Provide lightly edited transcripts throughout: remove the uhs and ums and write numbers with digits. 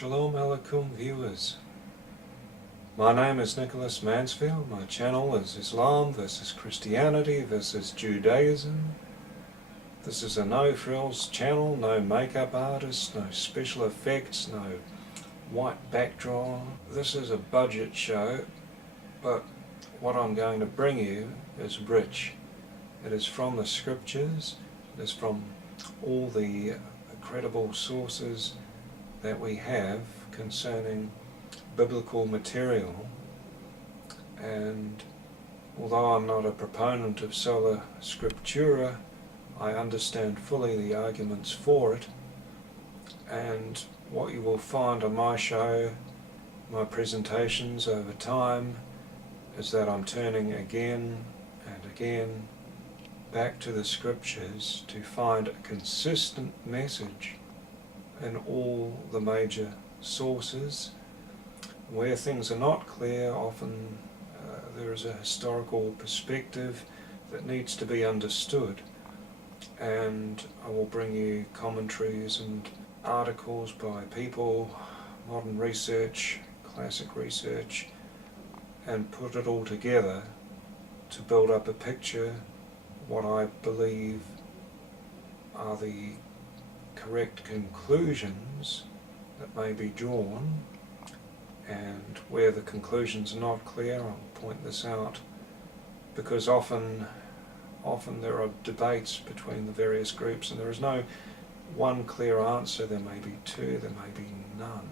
Shalom Alaikum viewers. My name is Nicholas Mansfield. My channel is Islam versus Christianity versus Judaism. This is a no-frills channel, no makeup artists, no special effects, no white backdrop. This is a budget show, but what I'm going to bring you is rich. It is from the scriptures, it is from all the credible sources that we have concerning biblical material, and although I'm not a proponent of sola scriptura, I understand fully the arguments for it. And what you will find on my show, my presentations over time, is that I'm turning again and again back to the scriptures to find a consistent message in all the major sources. Where things are not clear, often there is a historical perspective that needs to be understood, and I will bring you commentaries and articles by people, modern research, classic research, and put it all together to build up a picture, what I believe are the correct conclusions that may be drawn, and where the conclusions are not clear, I'll point this out, because often there are debates between the various groups and there is no one clear answer. There may be two, there may be none.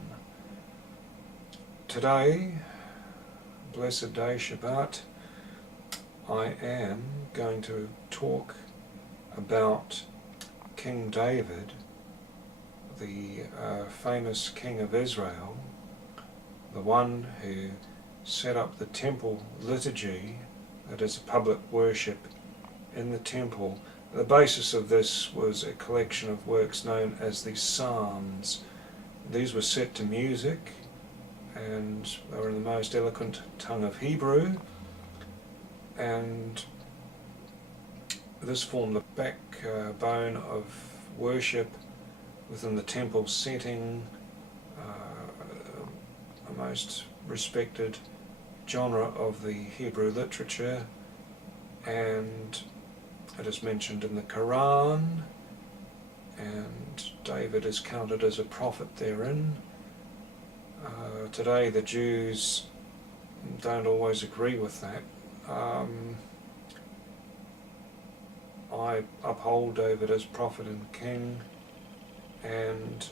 Today, blessed day Shabbat, I am going to talk about King David, the famous king of Israel, the one who set up the temple liturgy, that is a public worship in the temple. The basis of this was a collection of works known as the Psalms. These were set to music, and they were in the most eloquent tongue of Hebrew, and this formed the backbone of worship within the temple setting, a most respected genre of the Hebrew literature, and it is mentioned in the Quran, and David is counted as a prophet therein. Today the Jews don't always agree with that. I uphold David as prophet and king, and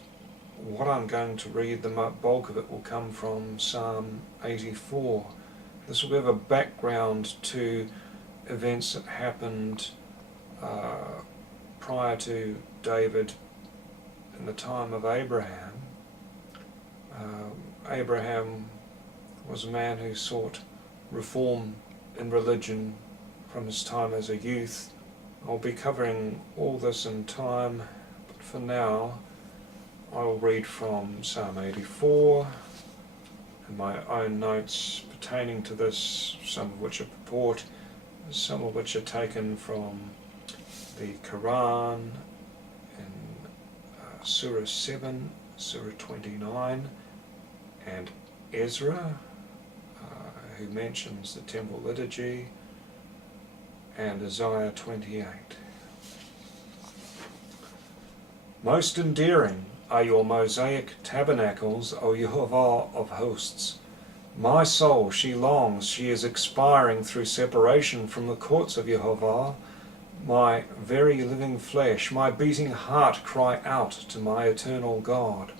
what I'm going to read, the bulk of it will come from Psalm 84. This will give a background to events that happened prior to David in the time of Abraham. Abraham was a man who sought reform in religion from his time as a youth. I'll be covering all this in time, but for now I will read from Psalm 84 and my own notes pertaining to this, some of which are purport, some of which are taken from the Quran in Surah 7, Surah 29, and Ezra, who mentions the temple liturgy, and Isaiah 28. Most endearing are your mosaic tabernacles, O Yehovah of hosts. My soul, she longs, she is expiring through separation from the courts of Yehovah. My very living flesh, my beating heart cry out to my eternal God.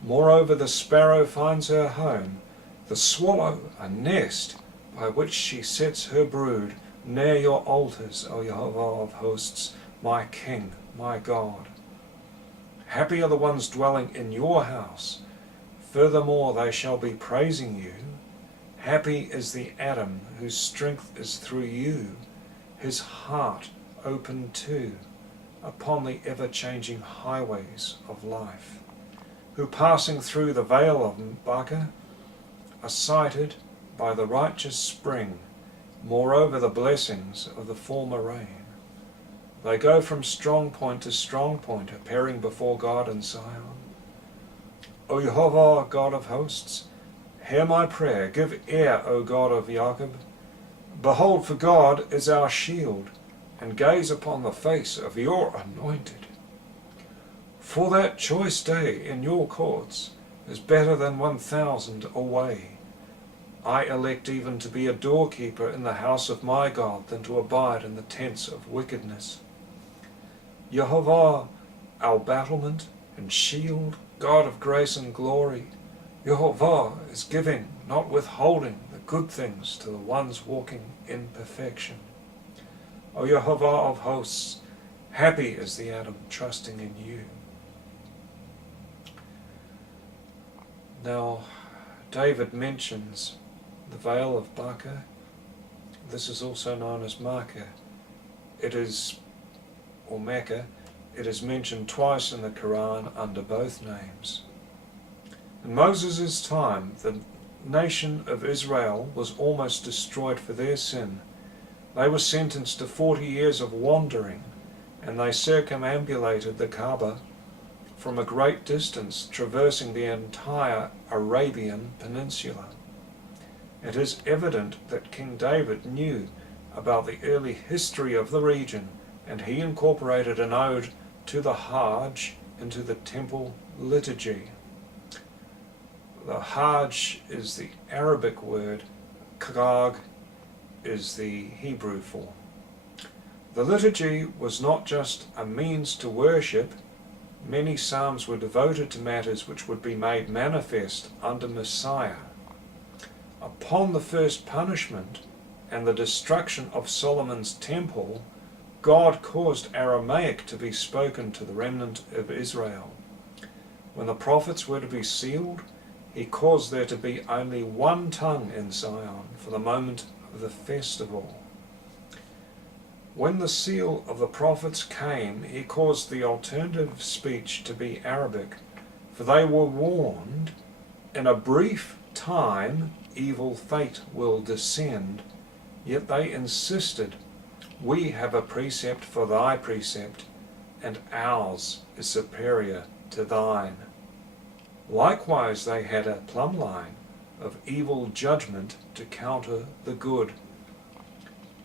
Moreover, the sparrow finds her home, the swallow a nest by which she sets her brood, near your altars, O Yehovah of hosts, my King, my God. Happy are the ones dwelling in your house. Furthermore, they shall be praising you. Happy is the Adam whose strength is through you, his heart open too, upon the ever-changing highways of life, who passing through the vale of Baca are sighted by the righteous spring, moreover the blessings of the former rain. They go from strong point to strong point, appearing before God in Zion. O Jehovah, God of hosts, hear my prayer. Give ear, O God of Jacob. Behold, for God is our shield, and gaze upon the face of your anointed. For that choice day in your courts is better than 1,000 away. I elect even to be a doorkeeper in the house of my God than to abide in the tents of wickedness. Jehovah, our battlement and shield, God of grace and glory, Jehovah is giving, not withholding, the good things to the ones walking in perfection. O Jehovah of hosts, happy is the Adam trusting in you. Now, David mentions the Vale of Baca. This is also known as Mecca. Or Mecca. It is mentioned twice in the Quran under both names. In Moses' time, the nation of Israel was almost destroyed for their sin. They were sentenced to 40 years of wandering, and they circumambulated the Kaaba from a great distance, traversing the entire Arabian peninsula. It is evident that King David knew about the early history of the region, and he incorporated an ode to the Hajj into the temple liturgy. The Hajj is the Arabic word, Chagag is the Hebrew form. The liturgy was not just a means to worship. Many psalms were devoted to matters which would be made manifest under Messiah. Upon the first punishment and the destruction of Solomon's temple, God caused Aramaic to be spoken to the remnant of Israel. When the prophets were to be sealed, he caused there to be only one tongue in Zion for the moment of the festival. When the seal of the prophets came, he caused the alternative speech to be Arabic, for they were warned, in a brief time evil fate will descend, yet they insisted, we have a precept for thy precept, and ours is superior to thine. Likewise they had a plumb line of evil judgment to counter the good.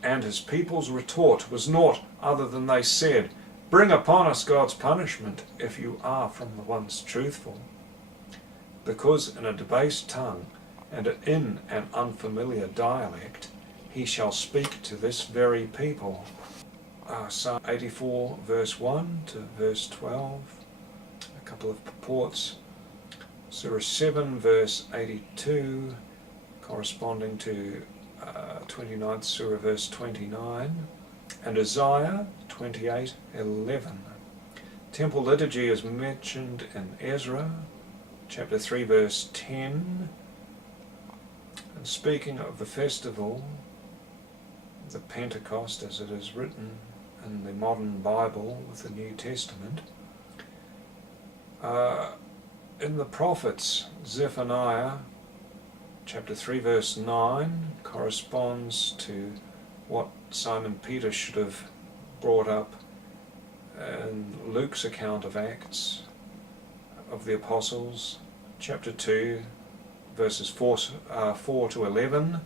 And his people's retort was naught other than they said, bring upon us God's punishment if you are from the ones truthful. Because in a debased tongue and in an unfamiliar dialect he shall speak to this very people. Psalm 84 verse 1 to verse 12, a couple of purports. Surah 7 verse 82, corresponding to 29th Surah verse 29, and Isaiah 28:11. Temple liturgy is mentioned in Ezra chapter 3 verse 10. And speaking of the festival, the Pentecost as it is written in the modern Bible with the New Testament, in the prophets, Zephaniah chapter 3 verse 9 corresponds to what Simon Peter should have brought up in Luke's account of Acts of the Apostles, chapter 2 verses 4 to 11.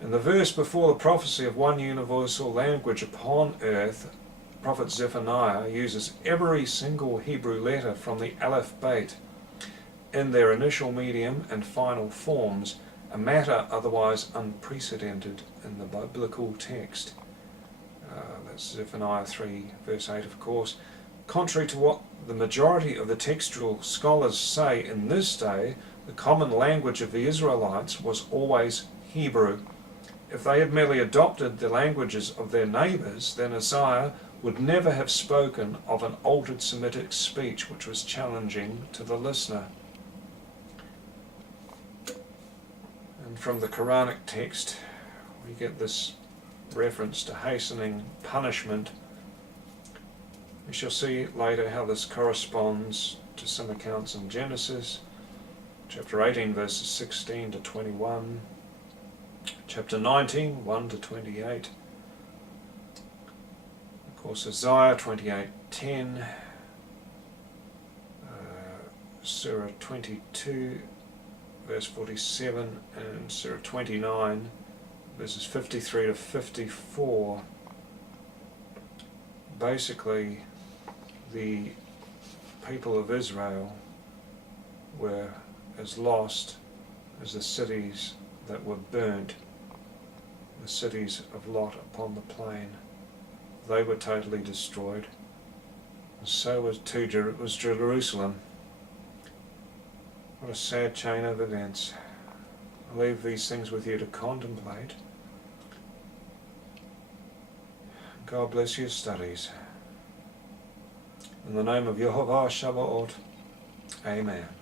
In the verse before the prophecy of one universal language upon earth, prophet Zephaniah uses every single Hebrew letter from the Aleph Beit in their initial, medium and final forms, a matter otherwise unprecedented in the biblical text. That's Zephaniah 3 verse 8, of course. Contrary to what the majority of the textual scholars say in this day, the common language of the Israelites was always Hebrew. If they had merely adopted the languages of their neighbours, then Isaiah would never have spoken of an altered Semitic speech which was challenging to the listener. And from the Quranic text we get this reference to hastening punishment. We shall see later how this corresponds to some accounts in Genesis chapter 18 verses 16 to 21, chapter 19 1 to 28, of course Isaiah 28:10, Surah 22 verse 47 and Surah 29 verses 53 to 54. Basically, the people of Israel were as lost as the cities that were burnt, the cities of Lot upon the plain. They were totally destroyed. And so was Jerusalem. What a sad chain of events. I leave these things with you to contemplate. God bless your studies. In the name of Yehovah Shabbat, Amen.